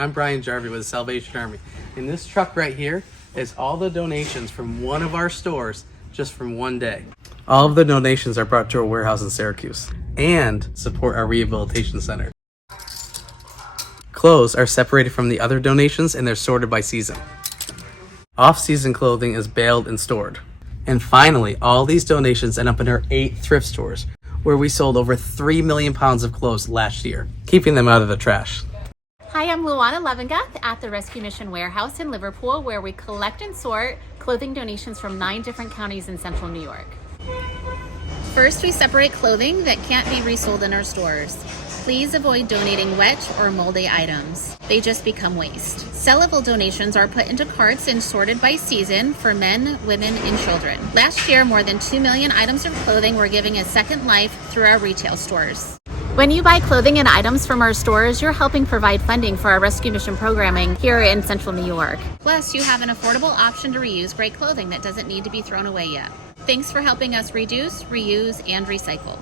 I'm Brian Jarvie with the Salvation Army. And this truck right here is all the donations from one of our stores just from one day. All of the donations are brought to our warehouse in Syracuse and support our rehabilitation center. Clothes are separated from the other donations and they're sorted by season. Off-season clothing is baled and stored. And finally, all these donations end up in our 8 thrift stores, where we sold over 3 million pounds of clothes last year, keeping them out of the trash. Hi, I'm Luana Levengoth at the Rescue Mission Warehouse in Liverpool, where we collect and sort clothing donations from 9 different counties in central New York. First, we separate clothing that can't be resold in our stores. Please avoid donating wet or moldy items. They just become waste. Sellable donations are put into carts and sorted by season for men, women, and children. Last year, more than 2 million items of clothing were given a second life through our retail stores. When you buy clothing and items from our stores, you're helping provide funding for our rescue mission programming here in central New York. Plus, you have an affordable option to reuse great clothing that doesn't need to be thrown away yet. Thanks for helping us reduce, reuse, and recycle.